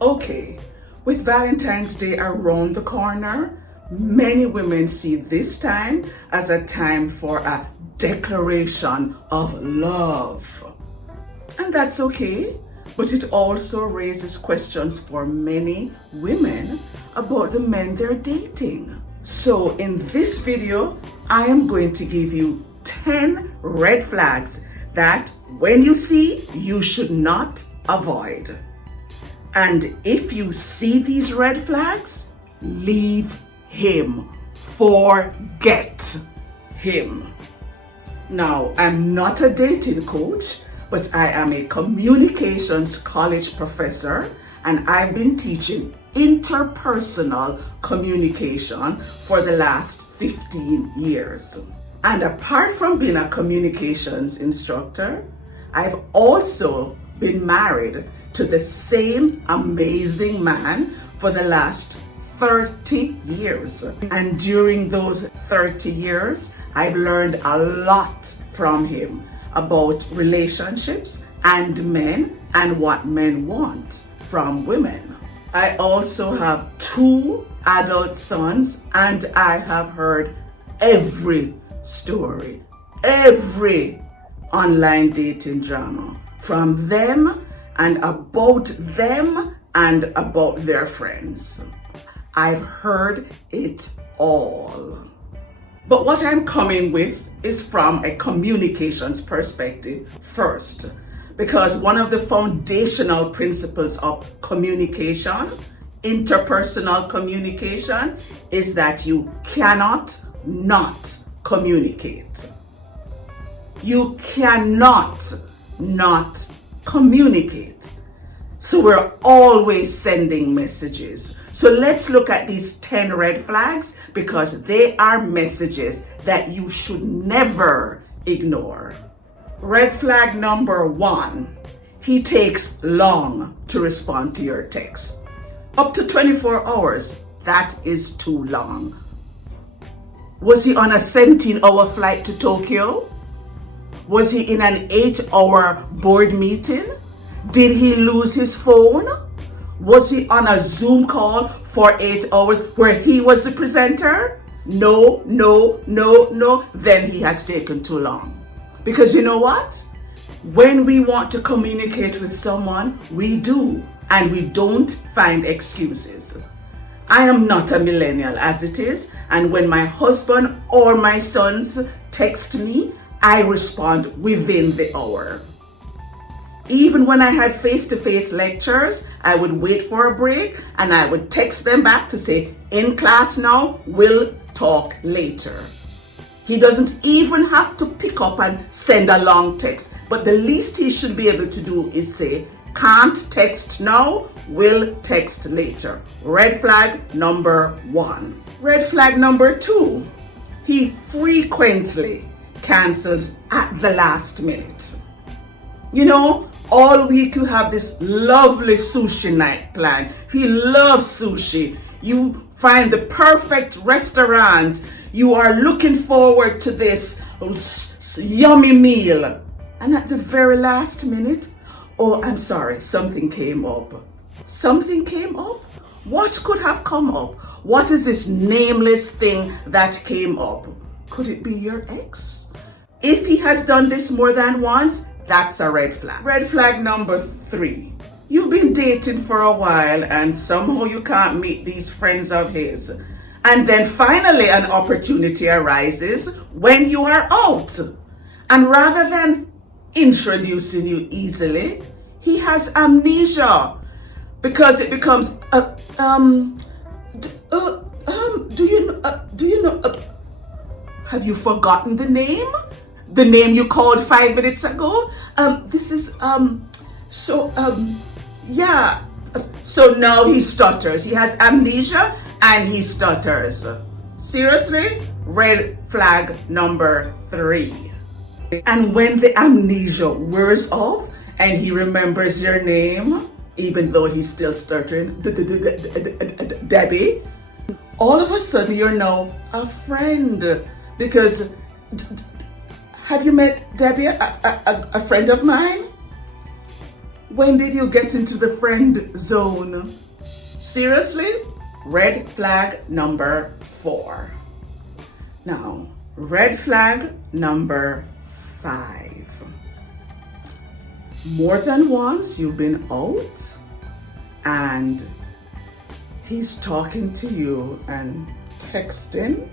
Okay, with Valentine's Day around the corner, many women see this time as a time for a declaration of love. And that's okay, but it also raises questions for many women about the men they're dating. So in this video, I am going to give you 10 red flags that when you see, you should not avoid. And if you see these red flags, leave him. Forget him. Now, I'm not a dating coach, but I am a communications college professor, and I've been teaching interpersonal communication for the last 15 years. And apart from being a communications instructor, I've also been married to the same amazing man for the last 30 years. And during those 30 years, I've learned a lot from him about relationships and men and what men want from women. I also have 2 adult sons, and I have heard every story, every online dating drama from them and about their friends. I've heard it all. But what I'm coming with is from a communications perspective first, because one of the foundational principles of communication, interpersonal communication, is that you cannot not communicate. You cannot not communicate. So we're always sending messages. So let's look at these 10 red flags, because they are messages that you should never ignore. Red flag number 1, he takes long to respond to your text. Up to 24 hours, that is too long. Was he on a 17-hour flight to Tokyo? Was he in an 8-hour board meeting? Did he lose his phone? Was he on a Zoom call for 8 hours where he was the presenter? No. Then he has taken too long. Because you know what? When we want to communicate with someone, we do, and we don't find excuses. I am not a millennial as it is, and when my husband or my sons text me, I respond within the hour. Even when I had face-to-face lectures, I would wait for a break and I would text them back to say, in class now, we'll talk later. He doesn't even have to pick up and send a long text, but the least he should be able to do is say, can't text now, will text later. Red flag number 1. Red flag number 2, he frequently cancels at the last minute. You know, all week you have this lovely sushi night planned. He loves sushi. You find the perfect restaurant. You are looking forward to this yummy meal. And at the very last minute, oh, I'm sorry, something came up. Something came up? What could have come up? What is this nameless thing that came up? Could it be your ex? If he has done this more than once, that's a red flag. Red flag number 3. You've been dating for a while and somehow you can't meet these friends of his. And then finally an opportunity arises when you are out. And rather than introducing you easily, he has amnesia. Because it becomes, do you know, have you forgotten the name? The name you called 5 minutes ago? Yeah. So now he stutters. He has amnesia and he stutters. Seriously? Red flag number 3. And when the amnesia wears off and he remembers your name, even though he's still stuttering, Debbie, all of a sudden you're now a friend. Because have you met Debbie, a friend of mine? When did you get into the friend zone? Seriously? Red flag number 4. Now, red flag number 5. More than once you've been out and he's talking to you and texting,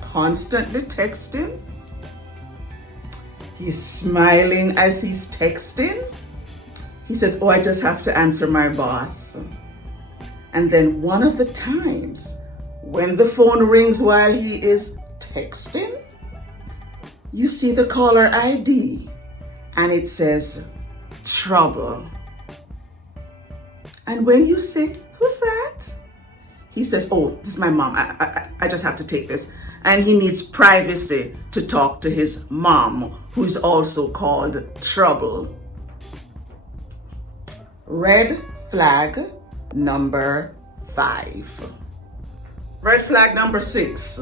constantly texting. He's smiling as he's texting. He says, oh, I just have to answer my boss. And then one of the times when the phone rings while he is texting, you see the caller ID and it says trouble. And when you say, who's that? He says, oh, this is my mom. I just have to take this. And he needs privacy to talk to his mom, who is also called trouble. Red flag number 5. Red flag number 6.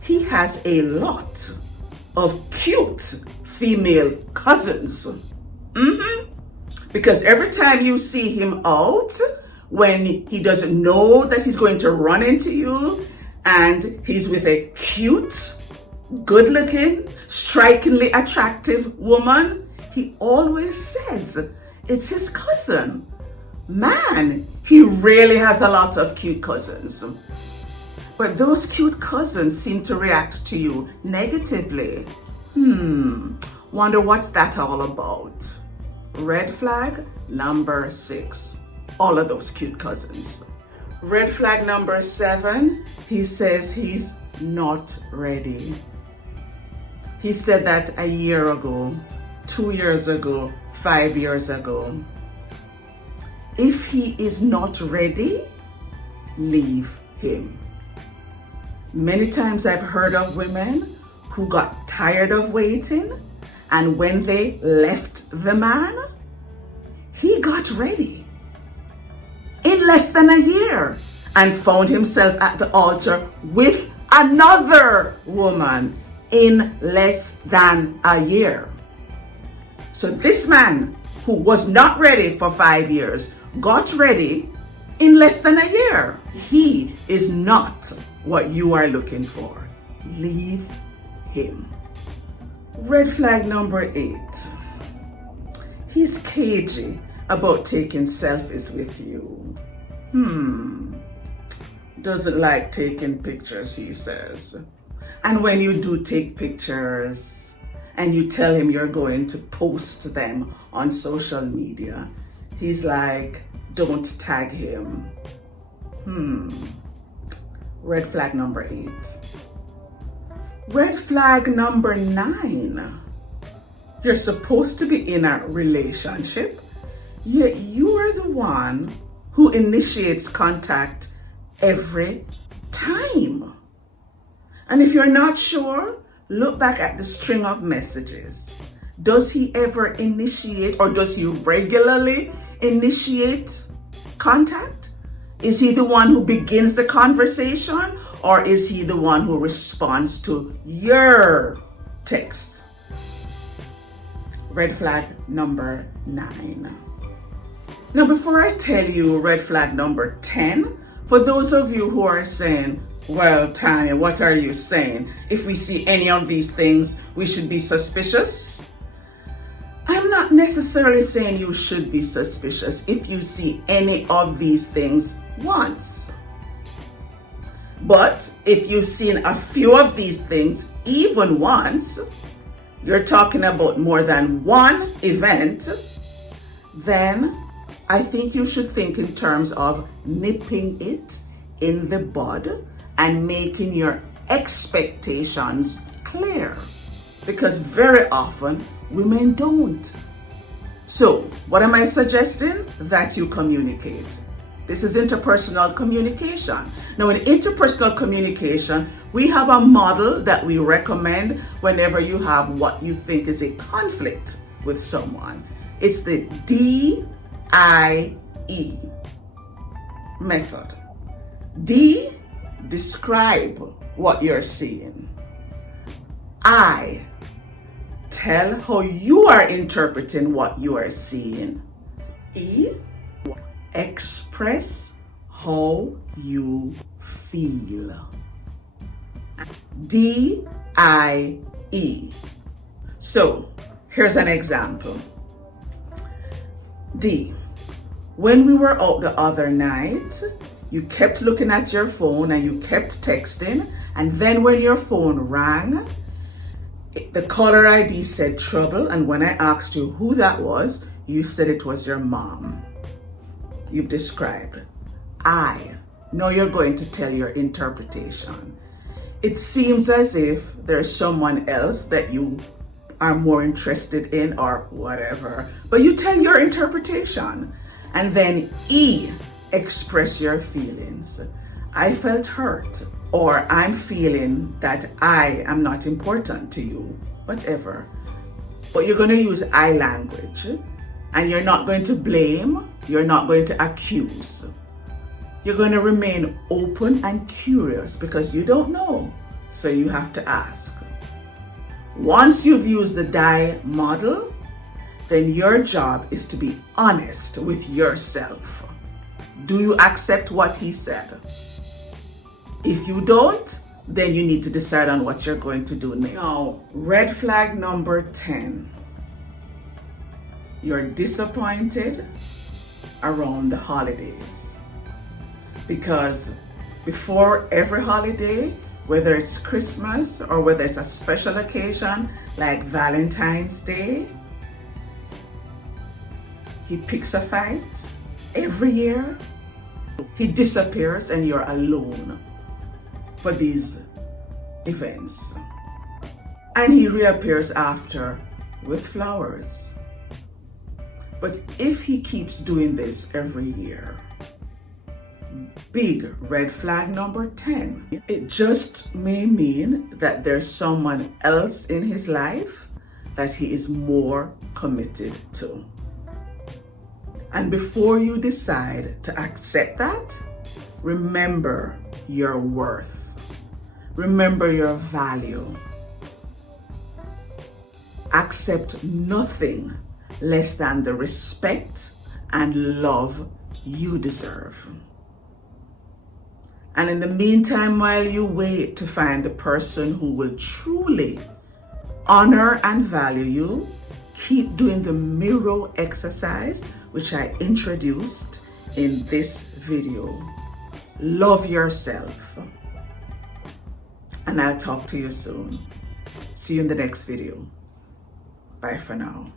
He has a lot of cute female cousins. Because every time you see him out, when he doesn't know that he's going to run into you, and he's with a cute, good-looking, strikingly attractive woman, he always says it's his cousin. Man, he really has a lot of cute cousins. But those cute cousins seem to react to you negatively. Wonder what's that all about? Red flag number 6. All of those cute cousins. Red flag number 7, he says he's not ready. He said that a year ago, 2 years ago, 5 years ago. If he is not ready, leave him. Many times I've heard of women who got tired of waiting, and when they left the man, he got ready in less than a year and found himself at the altar with another woman in less than a year. So this man who was not ready for 5 years got ready in less than a year. He is not what you are looking for. Leave him. Red flag number 8. He's cagey about taking selfies with you. Doesn't like taking pictures, he says. And when you do take pictures and you tell him you're going to post them on social media, he's like, don't tag him. Red flag number 8. Red flag number 9. You're supposed to be in a relationship, yet you are the one who initiates contact every time. And if you're not sure, look back at the string of messages. Does he ever initiate, or does he regularly initiate contact? Is he the one who begins the conversation, or is he the one who responds to your texts? Red flag number 9. Now, before I tell you red flag number 10, for those of you who are saying, well, Tanya, what are you saying? If we see any of these things, we should be suspicious. I'm not necessarily saying you should be suspicious if you see any of these things once. But if you've seen a few of these things even once, you're talking about more than one event, then I think you should think in terms of nipping it in the bud and making your expectations clear. Because very often, women don't. So, what am I suggesting? That you communicate. This is interpersonal communication. Now, in interpersonal communication, we have a model that we recommend whenever you have what you think is a conflict with someone. It's the DIE method. D, describe what you're seeing. I, tell how you are interpreting what you are seeing. E, express how you feel. D, I, E. So here's an example. D, when we were out the other night, you kept looking at your phone and you kept texting, and then when your phone rang, the caller ID said trouble, and when I asked you who that was, you said it was your mom. You've described. I. Now you're going to tell your interpretation. It seems as if there's someone else that you are more interested in or whatever, but you tell your interpretation. And then E, express your feelings. I felt hurt, or I'm feeling that I am not important to you, whatever. But you're going to use I language, and you're not going to blame, you're not going to accuse. You're going to remain open and curious because you don't know, so you have to ask. Once you've used the DIE model, then your job is to be honest with yourself. Do you accept what he said? If you don't, then you need to decide on what you're going to do next. Now, red flag number 10. You're disappointed around the holidays. Because before every holiday, whether it's Christmas or whether it's a special occasion like Valentine's Day, he picks a fight. Every year, he disappears and you're alone for these events. And he reappears after with flowers. But if he keeps doing this every year, big red flag number 10. It just may mean that there's someone else in his life that he is more committed to. And before you decide to accept that, remember your worth. Remember your value. Accept nothing less than the respect and love you deserve. And in the meantime, while you wait to find the person who will truly honor and value you, keep doing the mirror exercise, which I introduced in this video. Love yourself. And I'll talk to you soon. See you in the next video. Bye for now.